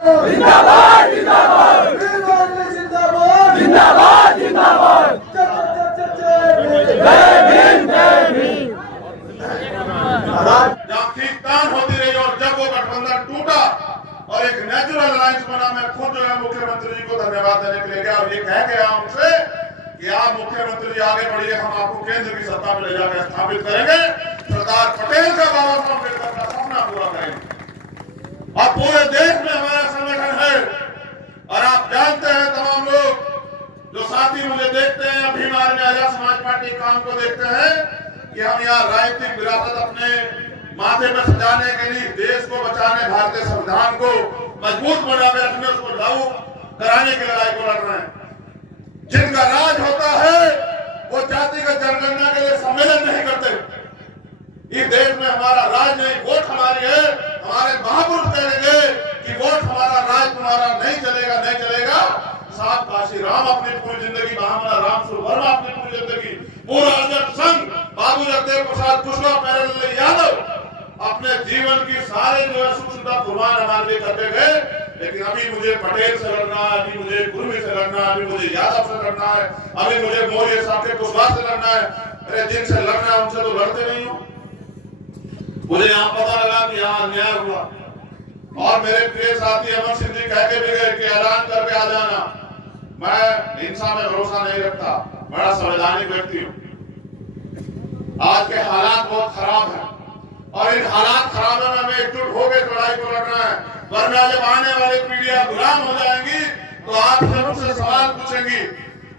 जिंदाबाद जिंदाबाद जिंदाबाद जिंदाबाद जिंदाबाद जय भीम जय भीम। जब खींचतान होती रही और जब वो गठबंधन टूटा और एक नेचुरल अलायंस बना, मैं खुद जो है मुख्यमंत्री जी को धन्यवाद देने के लिए गया और ये कह गया उनसे कि आप मुख्यमंत्री जी आगे बढ़िए, हम आपको केंद्र की सत्ता में ले जाकर स्थापित करेंगे, सरदार पटेल का बाबा साहब अम्बेडकर का सपना पूरा करेंगे। और पूरे देश में हमारा संगठन है और आप जानते हैं तमाम लोग जो साथी मुझे देखते हैं, अभी में आजाद समाज पार्टी काम को देखते हैं कि हम यहाँ राजनीतिक विरासत अपने माथे पर सजाने के लिए, देश को बचाने, भारतीय संविधान को मजबूत बना के रखने, उसको लागू कराने की लड़ाई को लड़ रहे हैं। जिनका राज होता है वो जातिगत जनगणना के लिए सम्मेलन नहीं करते। इस देश में हमारा राज नहीं, वोट हमारी है। हमारे महापुरुष कहेंगे कि वोट हमारा, राज तुम्हारा नहीं चलेगा, नहीं चलेगा। साथ काशी राम अपनी पूरी जिंदगी, महामना राम स्वरूप वर्मा अपनी पूरी जिंदगी, पूरा अजब संघ, बाबू जगदेव प्रसाद कुशवाहा, प्यारेलाल यादव अपने जीवन की सारे जो है सुख सुविधा कुर्बान हमारे लिए करते गए। लेकिन अभी मुझे पटेल से लड़ना है, अभी मुझे कुर्मी से लड़ना है, अभी मुझे यादव से लड़ना है, अभी मुझे मौर्य साहब के कुशवाहा से लड़ना है। अरे जिनसे लड़ना है उनसे तो लड़ते नहीं हो। मुझे यहाँ पता लगा कि यहाँ अन्याय हुआ और मेरे प्रिय साथी अमर सिंह जी कह के भी गए कि ऐलान करके आ जाना। मैं हिंसा में भरोसा नहीं रखता, बड़ा संवैधानिक व्यक्ति हूँ। आज के हालात बहुत खराब हैं और इन हालात खराब में हमें एकजुट होकर लड़ाई को लड़ना है, वरना जब आने वाली पीढ़ियां गुलाम हो जाएंगी तो आपसे मुझसे सवाल पूछेंगी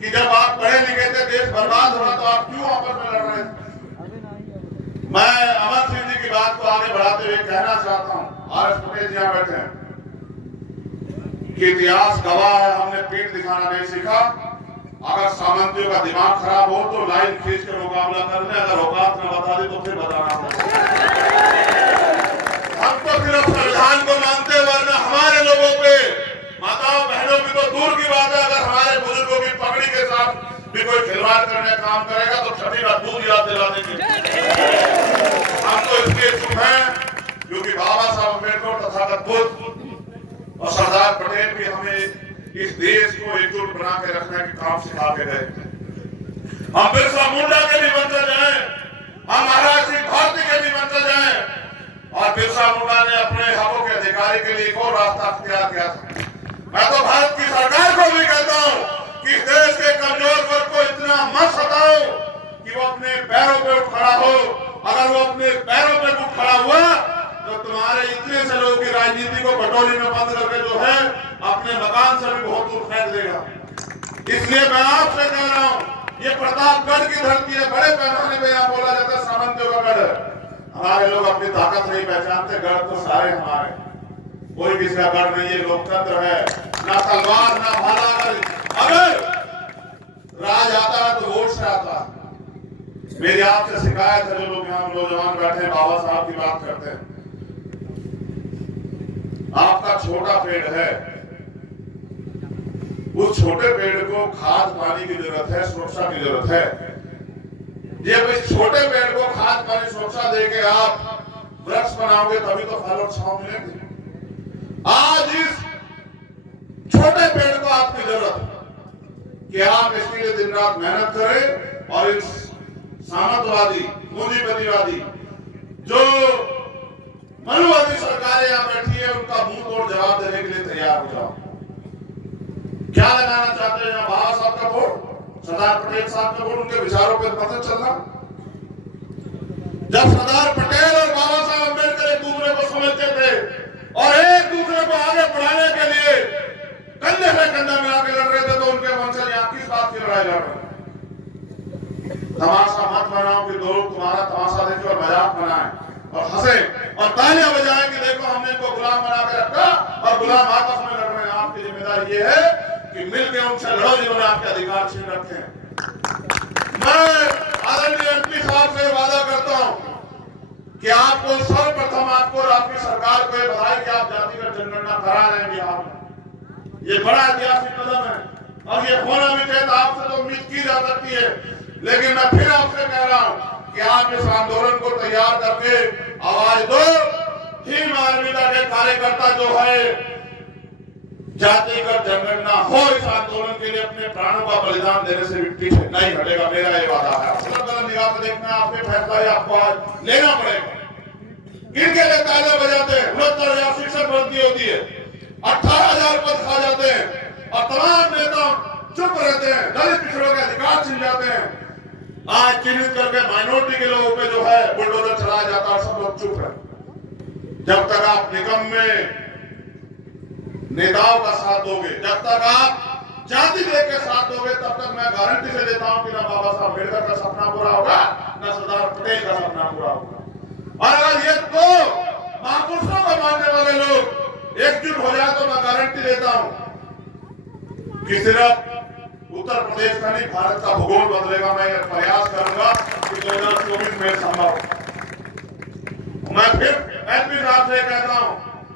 कि जब आप पढ़े लिखे थे, देश बर्बाद हो रहा, तो आप क्यों आपस में लड़ रहे थे। मैं अमर सिंह जी की बात को आगे बढ़ाते हुए कहना चाहता हूँ, आर एस पटेल जी यहाँ बैठे हैं, कि इतिहास गवाह है, हमने पीठ दिखाना नहीं सीखा। अगर सामंतियों का दिमाग खराब हो तो लाइन खींच के मुकाबला कर ले, अगर औकात न बता दे तो फिर बताना होगा। हम तो सिर्फ संविधान को मानते, वरना हमारे लोगों पे, माताओं बहनों की तो दूर की बात है, अगर हमारे बुजुर्गों की पगड़ी के साथ भी कोई खिलवाड़ करने काम करेगा तो छठी का दूध याद दिला देंगे। हम तो इसलिए चुप हैं क्योंकि बाबा साहब अम्बेडकर, तथागत बुद्ध और सरदार पटेल भी हमें इस देश को एकजुट बना के रखने के काम सिखा के गए। हम बिरसा मुंडा के भी मंत्र जाए, हम महाराज सिंह भारती के भी मंत्र जाए, और बिरसा मुंडा ने अपने हकों के अधिकारी के लिए एक और रास्ता अख्तियार किया था। मैं तो भारत की सरकार को भी कहता हूँ कि देश के कमजोर वर्ग को इतना मत सताओ कि वो अपने पैरों पे उठ खड़ा हो। अगर वो अपने पैरों पे उठ खड़ा हुआ तो तुम्हारे इतने से लोगों की राजनीति को कटोरी में बंद करके जो है अपने मकान से भी बहुत दूर फेंक देगा। इसलिए मैं आपसे कह रहा हूँ, ये प्रतापगढ़ की धरती है, बड़े पैमाने पे यहाँ बोला जाता है सामंतियों का गढ़ है। हमारे लोग अपनी ताकत नहीं पहचानते, गढ़ तो सारे हमारे, कोई किसी का गढ़ नहीं है। लोकतंत्र है, ना तलवार ना भाला। अगर राज आता है तो वोट से आता है। मेरी आपसे शिकायत है, जो लोग यहाँ नौजवान बैठे हैं, बाबा साहब की बात करते हैं, आपका छोटा पेड़ है, उस छोटे पेड़ को खाद पानी की जरूरत है, सुरक्षा की जरूरत है। जब इस छोटे पेड़ को खाद पानी सुरक्षा देके आप वृक्ष बनाओगे तभी तो फल और छांव मिलेंगे। आज इस छोटे पेड़ को आपकी जरूरत है कि आप इसके लिए दिन रात मेहनत करें और इस सामंतवादी, पूंजीपतिवादी, जो मनुवादी सरकारें यहाँ बैठी है, उनका मुंह तोड़ जवाब देने के लिए तैयार हो जाओ। क्या लगाना चाहते हैं? बाबा साहब का वोट, सरदार पटेल साहब का वोट, उनके विचारों पर पता चलना। जब सरदार पटेल और बाबा साहब अम्बेडकर एक दूसरे को समझते थे और एक दूसरे को आगे बढ़ाने के लिए कंधे से कंधा मिला के लड़ रहे थे, तो उनके वंशज यहाँ किस बात की लड़ाई लड़ रहे? तमाशा मत बनाओ कि लोग तुम्हारा तमाशा देखे और मजाक बनाए और हंसे और तालियां बजाएं कि देखो हमने इनको गुलाम बना के रखा और गुलाम आपस में लड़ रहे हैं। आपकी जिम्मेदारी ये है कि मिलकर उनसे लड़ो जिन्होंने आपके अधिकार छीन रखे हैं। मैं आदरणीय एमपी साहब से वादा करता हूं कि आपको सर्वप्रथम, आपको और आपकी सरकार को बधाई कि आप जातिगत जनगणना करा रहे हैं बिहार में। ये बड़ा ऐतिहासिक कदम है और ये होना भी चाहिए। आपसे तो उम्मीद की जा सकती है, लेकिन मैं फिर आपसे कह रहा हूं कि आप इस आंदोलन को तैयार करके आवाज दो। भीम आर्मी के कार्यकर्ता जो है जातिगत जनगणना हो इस आंदोलन के लिए अपने प्राणों का बलिदान देने से भी पीछे नहीं हटेगा। मेरा ये वादा है। गलत निगाह से देखना आपके फैसला ही आपको आज लेना पड़ेगा। किनके लिए कायदा बजाते हैं? 69,000 शिक्षक भर्ती होती है, 18,000 पद खा जाते हैं और तमाम नेता चुप रहते हैं, दलित पिछड़ों के अधिकार छिन जाते हैं। आज चिन्हित करके माइनॉरिटी के लोगों पे जो है बुलडोजर चलाया जाता है, सब लोग चुप है। जब तक आप निकम्मे नेताओं का साथ दोगे, जब तक आप जाति के साथ दोगे, तब तक मैं गारंटी से देता हूं कि ना बाबा साहब अम्बेडकर का सपना पूरा होगा, ना सरदार पटेल का सपना पूरा होगा। और अगर ये दो महापुरुषों को मानने वाले लोग एकजुट हो जाए तो मैं गारंटी देता हूं कि सिर्फ उत्तर प्रदेश का नहीं, भारत का भूगोल बदलेगा। मैं प्रयास करूंगा कि 2024 में संभव। मैं फिर एमपी साहब से कहता हूं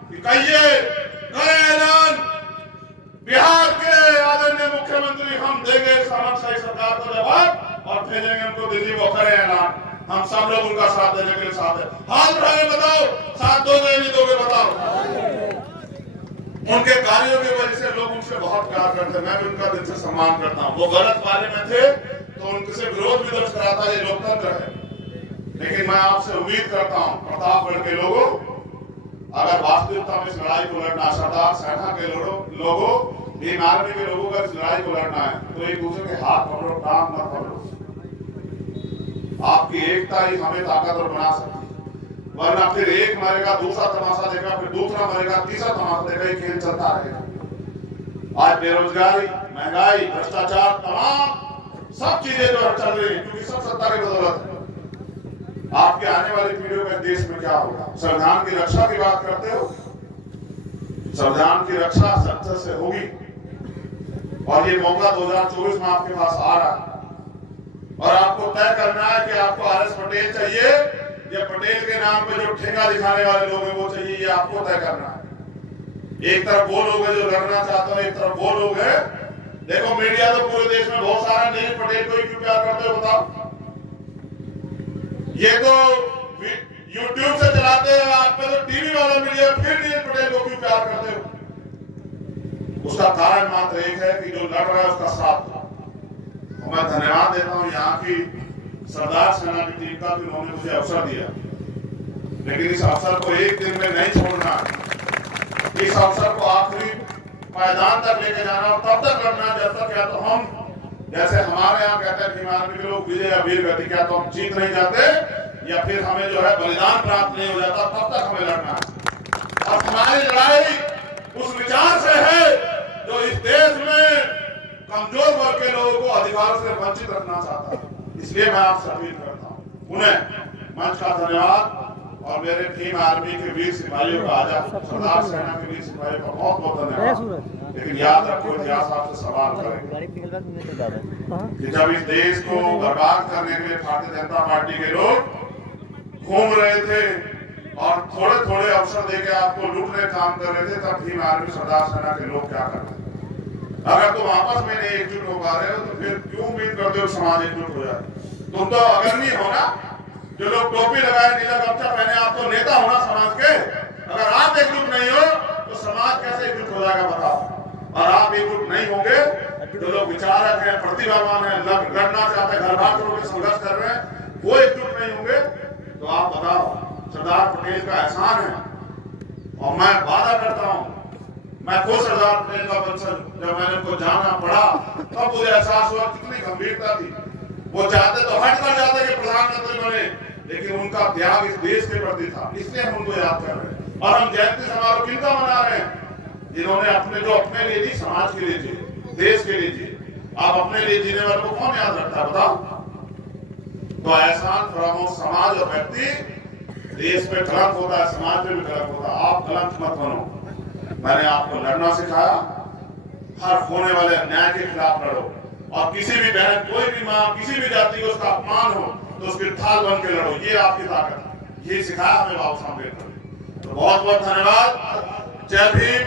कि कहिए, करें ऐलान, बिहार के आदरणीय मुख्यमंत्री हम देंगे सामंतशाही सरकार को जवाब और भेजेंगे उनको दिल्ली। वो करें ऐलान, हम सब लोग उनका साथ देने के लिए साथ है। हाथ उठाए बताओ, साथ दोगे नहीं दोगे बताओ। उनके कार्यों की वजह से लोग उनसे बहुत प्यार करते हैं। मैं भी उनका दिल से सम्मान करता हूँ। वो गलत पाले में थे तो उनसे विरोध भी दर्ज कराता, ये लोकतंत्र है। लेकिन मैं आपसे उम्मीद करता हूँ प्रतापगढ़ के लोगों, अगर वास्तविकता में इस लड़ाई को लड़ना, सरदार सेना के लोगों, भीम आर्मी के लोगों का इस लड़ाई को लड़ना है तो एक दूसरे के हाथ पकड़ो, टांग मत पकड़ो। आपकी एकता ही हमें ताकतवर बना सकती है, वरना फिर एक मरेगा, दूसरा तमाशा देगा, फिर दूसरा मरेगा, तीसरा तमाशा देगा, ये खेल चलता रहेगा। आज बेरोजगारी, महंगाई, भ्रष्टाचार, तमाम सब चीजें जो चल रही है, क्योंकि सब सत्ता की बदौलत है। आपके आने वाली पीढ़ियों में देश में क्या होगा? संविधान की रक्षा की बात करते हो, संविधान की रक्षा सख्त से होगी और ये मौका 2024 में आपके पास आ रहा है। और आपको तय करना है कि आपको आर.एस. पटेल चाहिए या पटेल के नाम पे जो ठेंगा दिखाने वाले लोग हैं वो चाहिए, ये आपको तय करना है। एक तरफ वो लोग हैं जो लड़ना चाहते हैं, एक तरफ वो लोग हैं। देखो मीडिया तो पूरे देश में बहुत सारा, नहीं पटेल को ही क्यों प्यार करते हो बताओ? ये तो YouTube से चलाते हैं, आप पे तो टीवी वाला मीडिया, फिर नहीं पटेल को क्यों प्यार करते हो? उसका कारण मात्र एक है कि जो लड़ रहा है उसका साथ। मैं धन्यवाद देता हूं यहाँ की सरदार सेना की टीम का, उन्होंने मुझे अवसर दिया। लेकिन इस अवसर को एक दिन में नहीं छोड़ना, इस अवसर को आखिरी मैदान तक लेके जाना और तब तक लड़ना जब तक या तो हम, जैसे हमारे यहाँ कहते हैं भीम आर्मी के लोग, विजय या वीर गति, क्या तो हम जीत नहीं जाते या फिर हमें जो है बलिदान प्राप्त नहीं हो जाता, तब तक हमें लड़ना है। और हमारी लड़ाई उस विचार से है जो इस देश में कमजोर वर्ग के लोगों को अधिकार से वंचित रखना चाहता है। इसलिए मैं आपसे अपील करता हूँ, उन्हें मंच का धन्यवाद और मेरे भीम आर्मी के वीर सिपाहियों का, आजाद सरदार सेना के वीर सिपाहियों का बहुत बहुत धन्यवाद। लेकिन याद रखो, इतिहास आपसे सवाल करेगा कि जब इस देश को बर्बाद करने के लिए भारतीय जनता पार्टी के लोग घूम रहे थे और थोड़े थोड़े अवसर देके आपको लूटने काम कर रहे थे, तब भीम आर्मी सरदार सेना के लोग क्या करते? अगर तुम आपस में नहीं एकजुट हो पा रहे हो तो फिर क्यों उम्मीद करते हो समाज एकजुट हो जाए? तुम तो अग्रणी हो ना, जो लोग टोपी लगाए, नीला गमछा पहने, आप तो नेता हो ना समाज के। अगर आप एकजुट नहीं हो तो समाज कैसे एकजुट हो जाएगा बताओ? और आप एकजुट नहीं होंगे, जो लोग विचारक हैं, प्रतिभावान हैं, लड़ना चाहते हैं, घर बार के संघर्ष कर रहे हैं, वो एकजुट नहीं होंगे तो आप बताओ? सरदार पटेल का एहसान है और मैं वादा करता हूँ, मैं खुद सरदार पटेल का वंशज, जब मैंने उनको जाना पड़ा तब मुझे एहसास हुआ कितनी गंभीरता थी। वो चाहते तो हट कर जाते कि प्रधानमंत्री बने, लेकिन उनका त्याग इस देश के प्रति था, इसलिए हम उनको याद कर रहे हैं। और हम जयंती समारोह किनका मना रहे हैं? जिन्होंने अपने लिए नहीं, समाज के लिए जिए, देश के लिए जिए। आप अपने लिए जीने वाले को कौन याद रखता है बताओ? तो एहसान फरामोश समाज और व्यक्ति, देश में कलंक होता है, समाज में भी कलंक होता है। आप कलंक मत बनो। मैंने आपको लड़ना सिखाया, हर होने वाले अन्याय के खिलाफ लड़ो और किसी भी बहन, कोई भी माँ, किसी भी जाति को उसका अपमान हो तो उसकी ढाल बन के लड़ो, ये आपकी ताकत है। ये सिखाया हमें बाबा साहब अम्बेडकर ने। तो बहुत बहुत धन्यवाद। जय भीम,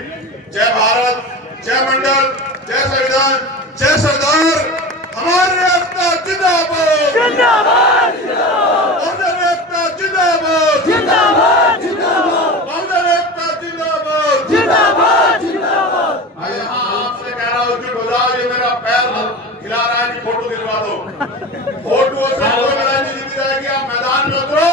जय भारत, जय मंडल, जय संविधान, जय सरदार। हमारी एकता जिंदाबाद, जिंदाबाद, जिंदाबाद, हमारी एकता जिंदाबाद, जिंदाबाद, जिंदाबाद, हमारी एकता जिंदाबाद, जिंदाबाद, जिंदाबाद। पैर मत हिला रहा है कि फोटो खिंचवा दो। फोटो से कोई लड़ाई नहीं जीती जाएगी। आप मैदान में उतरो